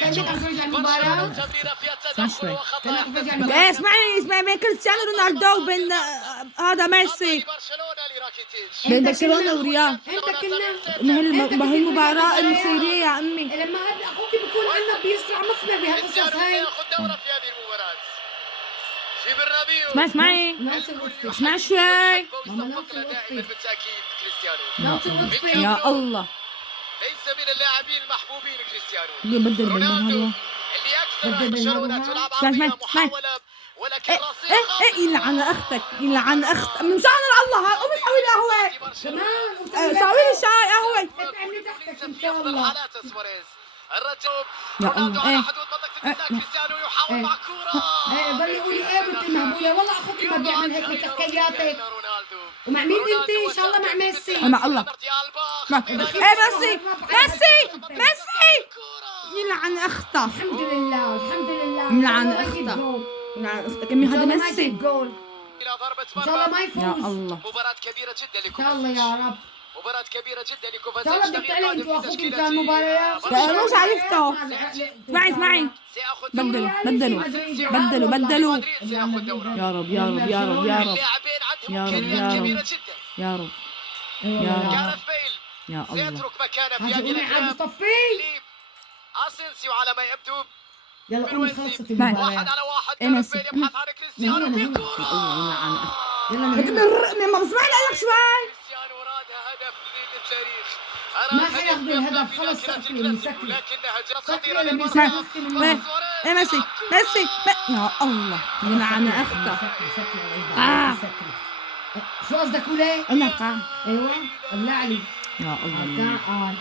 كأنك عم تتفرج على المباراة. اسمع شوي. كأنك عم تتفرج على ايه اسمعني بين كريستيانو رونالدو وبين هذا ميسي، بين برشلونة وريال. امتى كنا؟ ما هي المباراة المصيرية يا امي. لما اخوك بيكون عندنا بيسرع مخنا بهالقصص هاي. اسمعي ناصر لطفي. اسمع شوي. ماما ناصر لطفي. ناصر لطفي. يا الله ليس من اللاعبين المحبوبين كريستيانو بدل رونالدو بالمنهار. اللي اكثر برشلونة تلعب اسمعي عرضية اسمعي محاولة ولكن ايه يلعن اختك يلعن اختك من شان الله. قومي سوي لي قهوة كمان سوي لي شاي قهوة. تعملي تحتك ان في شاء افضل الله. حالات سواريز الرجل يا رونالدو الله. على حدود منطقة الجزاء كريستيانو يحاول مع كورة ضلي يقولي ايه بنت المهبولة، والله اخوك ما بيعمل هيك بتحكياتك. ومع مين انت؟ ان شاء الله مع ميسي. مع الله. ايه ميسي يلعن اختك. الحمد لله الحمد لله. يلعن إن شاء الله ما يجيب اختك جول. يلعن اختك امي. إن شاء هذا الله ما ميسي. يجيب جول. إلى ضربة ان شاء الله مرمى ما يا يفوز. الله. مباراة كبيرة جدا ان شاء الله لكوفازيتش يا رب. مباراة كبيرة جدا ان لكوفازيتش شاء الله بدك تعلق انت واخوك كان مباريات. لا، مش عرفته. اسمعي بدلوا يا رب يا رب يا رب يا رب يا رب يا رب يا رب يا رب جارث بيل يا الله. سيترك مكانه في هذه هاجي الايام عاد طفي. اسينسيو على ما يبدو يلا قومي خلصت واحد المباراة. على واحد إيه جارث ميسي. بيل يبحث عن كريستيانو في هنا. كورة يلا ما بسمع لك شوي. كريستيانو راد هدف للتاريخ ما حياخذوا الهدف. خلص سكري مسكري. لكنها جرت سكري خطيرة اللي للمرمى بيسكري. ايه ميسي يا الله يلعن اختك. شو قصدك وليه؟ انا قاعد. ايوه قلع لي. يا الله. قال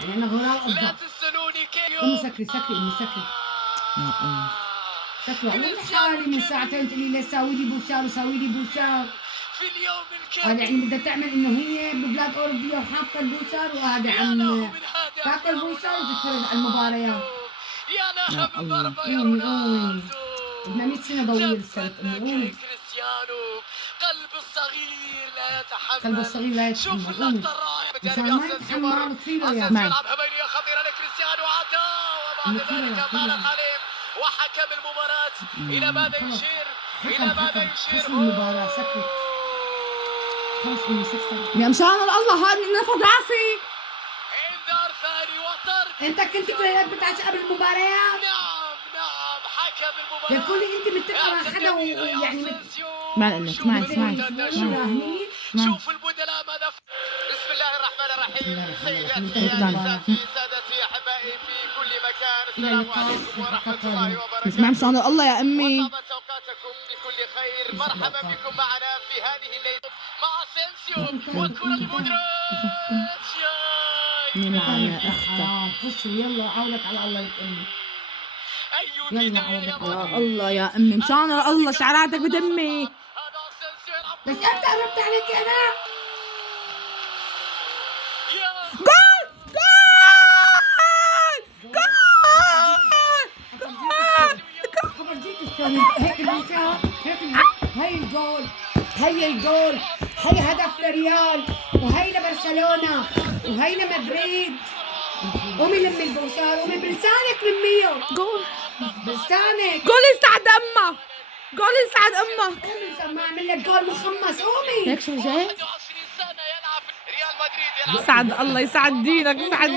يعني انا غلط لا قصدك. تنسوني كيو امي سكري امي سكري. يا الله. سكري عمري حالي من ساعتين تقولي لي ساوي لي بوشار وساوي لي بوشار. في اليوم هذا الكامل يعني بدها تعمل انه هي ببلاد اوروبيه وحاطه البوشار وهذا عم تاكل بوشار وتتفرج على المباريات. يا لها من ضربة يا أمي. رونالدو بدنا 100 سنه ضوير السنه. كريستيانو قلب الصغير لا يتحمل قلب الصغير لا شوف يتحمل. اللقطة الرائعة مشان ما يتحمل طفيله يا معي. يلعبها بينية خطيرة لكريستيانو عدا وبعد ذلك فعلت عليه وحكم المباراة إلى ماذا يشير خلص المباراة سكري. خلص من سكري. يا مشان الله هذا نفض راسي. انذار ثاني وطرد انت كنت كل هيك بتعشى قبل المباريات. نعم حكم المباراة يا كوني انت متفقه مع حدا ويعني ما لك اسمعي مراهنين. شوف البدلاء ماذا بسم الله الرحمن الرحيم. سيداتي سادتي احبائي في كل مكان السلام عليكم ورحمه الله وبركاته. اسمعي مشان الله يا امي. وطابت اوقاتكم بكل خير. مرحبا بكم معنا في هذه الليله مع اسينسيو والكره لمودريتش. يلعن يا اختك. خش يلا عودك على الله يا امي. اي يلا بدايه يا عودك. يا الله يا امي مشان الله شعراتك بدمي. هذا اسينسيو يلعب بس امتى قربت عليك انا؟ هيك البوشار هي الجول. هي الجول. هي هدف لريال وهي لبرشلونة وهي لمدريد. قومي لمي البوشار. قومي بلسانك لميه. جول بلسانك. جول يسعد امك. جول يسعد امك. قومي ما اعمل لك جول مخمس. قومي هيك شو جاي؟ 21 سنة يلعب ريال مدريد يلعب يسعد الله يسعد دينك يسعد